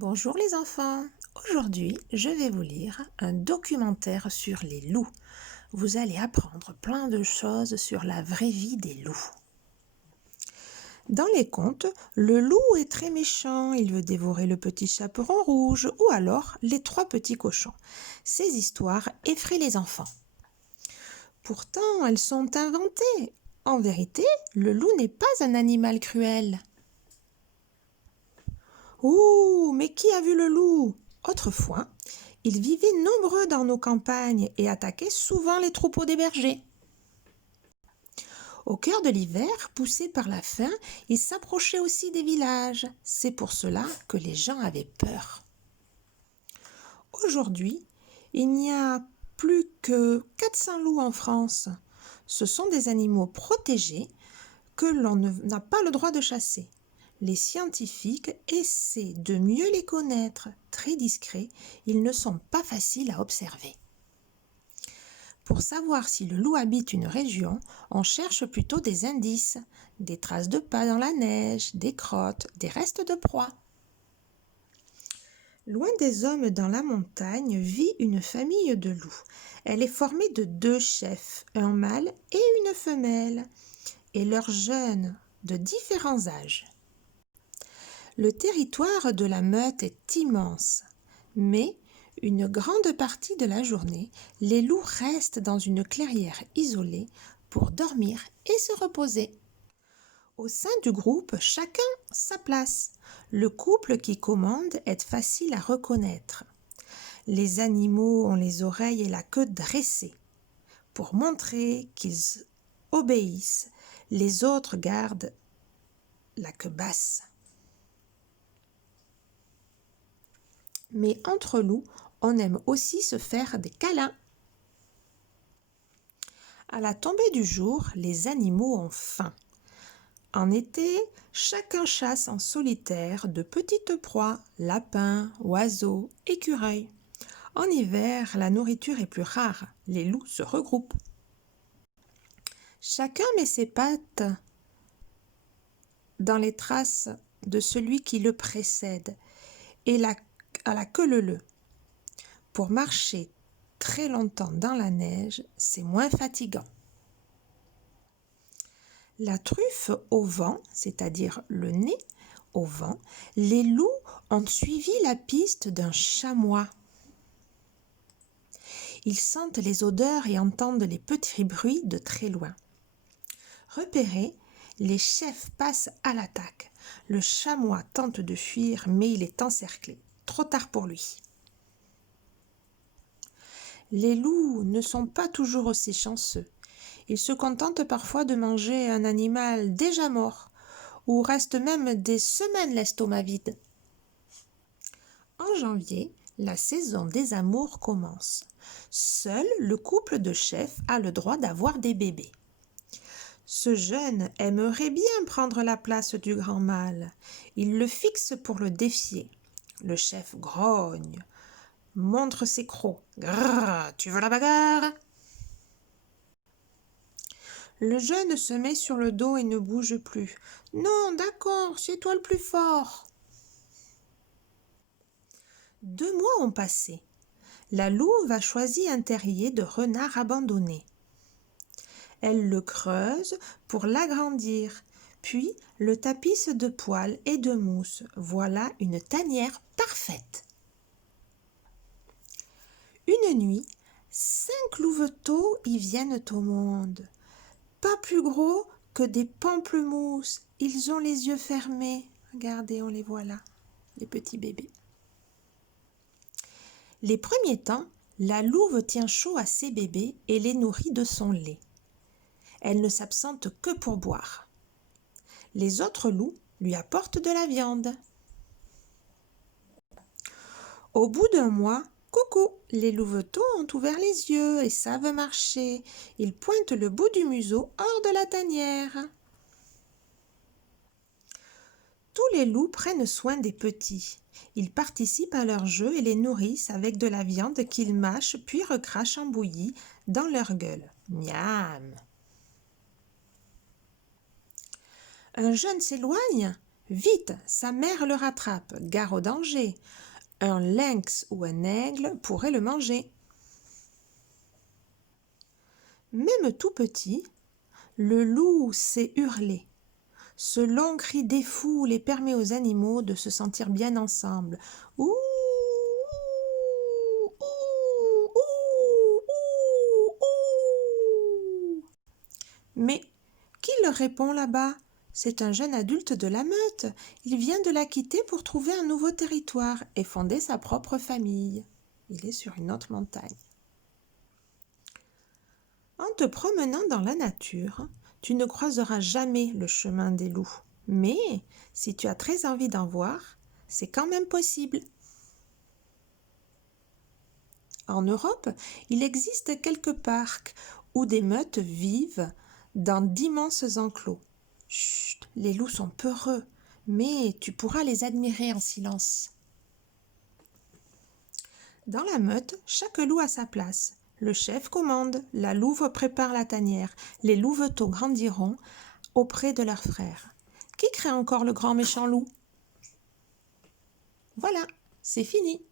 Bonjour les enfants, aujourd'hui je vais vous lire un documentaire sur les loups. Vous allez apprendre plein de choses sur la vraie vie des loups. Dans les contes, le loup est très méchant, il veut dévorer le petit chaperon rouge ou alors les trois petits cochons. Ces histoires effraient les enfants. Pourtant, elles sont inventées. En vérité, le loup n'est pas un animal cruel. Ouh, mais qui a vu le loup? Autrefois, ils vivaient nombreux dans nos campagnes et attaquaient souvent les troupeaux des bergers. Au cœur de l'hiver, poussés par la faim, ils s'approchaient aussi des villages. C'est pour cela que les gens avaient peur. Aujourd'hui, il n'y a plus que 400 loups en France. Ce sont des animaux protégés que l'on n'a pas le droit de chasser. Les scientifiques essaient de mieux les connaître. Très discrets, ils ne sont pas faciles à observer. Pour savoir si le loup habite une région, on cherche plutôt des indices, des traces de pas dans la neige, des crottes, des restes de proie. Loin des hommes dans la montagne vit une famille de loups. Elle est formée de 2 chefs, un mâle et une femelle, et leurs jeunes de différents âges. Le territoire de la meute est immense, mais une grande partie de la journée, les loups restent dans une clairière isolée pour dormir et se reposer. Au sein du groupe, chacun sa place. Le couple qui commande est facile à reconnaître. Les animaux ont les oreilles et la queue dressées. Pour montrer qu'ils obéissent, les autres gardent la queue basse. Mais entre loups, on aime aussi se faire des câlins. À la tombée du jour, les animaux ont faim. En été, chacun chasse en solitaire de petites proies, lapins, oiseaux, écureuils. En hiver, la nourriture est plus rare, les loups se regroupent. Chacun met ses pattes dans les traces de celui qui le précède et à la queue leu-leu. Pour marcher très longtemps dans la neige, c'est moins fatigant. La truffe au vent, c'est-à-dire le nez au vent, les loups ont suivi la piste d'un chamois. Ils sentent les odeurs et entendent les petits bruits de très loin. Repérés, les chefs passent à l'attaque. Le chamois tente de fuir, mais il est encerclé. Trop tard pour lui. Les loups ne sont pas toujours aussi chanceux. Ils se contentent parfois de manger un animal déjà mort, ou restent même des semaines l'estomac vide. En janvier, la saison des amours commence. Seul le couple de chefs a le droit d'avoir des bébés. Ce jeune aimerait bien prendre la place du grand mâle. Il le fixe pour le défier. Le chef grogne, montre ses crocs. Grrr, tu veux la bagarre? Le jeune se met sur le dos et ne bouge plus. Non, d'accord, c'est toi le plus fort. 2 mois ont passé. La louve a choisi un terrier de renard abandonné. Elle le creuse pour l'agrandir, puis le tapisse de poils et de mousse. Voilà une tanière parfaite. Une nuit, 5 louveteaux y viennent au monde. Pas plus gros que des pamplemousses. Ils ont les yeux fermés. Regardez, on les voit là, les petits bébés. Les premiers temps, la louve tient chaud à ses bébés et les nourrit de son lait. Elle ne s'absente que pour boire. Les autres loups lui apportent de la viande. Au bout d'un mois, coucou, les louveteaux ont ouvert les yeux et savent marcher. Ils pointent le bout du museau hors de la tanière. Tous les loups prennent soin des petits. Ils participent à leur jeu et les nourrissent avec de la viande qu'ils mâchent puis recrachent en bouillie dans leur gueule. Miam! Un jeune s'éloigne. Vite, sa mère le rattrape, gare au danger. Un lynx ou un aigle pourrait le manger. Même tout petit, le loup sait hurler. Ce long cri défoule et permet aux animaux de se sentir bien ensemble. Ouh, ouh, ouh, ouh, ouh. Mais qui leur répond là-bas? C'est un jeune adulte de la meute. Il vient de la quitter pour trouver un nouveau territoire et fonder sa propre famille. Il est sur une autre montagne. En te promenant dans la nature, tu ne croiseras jamais le chemin des loups. Mais si tu as très envie d'en voir, c'est quand même possible. En Europe, il existe quelques parcs où des meutes vivent dans d'immenses enclos. Chut, les loups sont peureux, mais tu pourras les admirer en silence. Dans la meute, chaque loup a sa place. Le chef commande, la louve prépare la tanière, les louveteaux grandiront auprès de leurs frères. Qui crée encore le grand méchant loup? Voilà, c'est fini.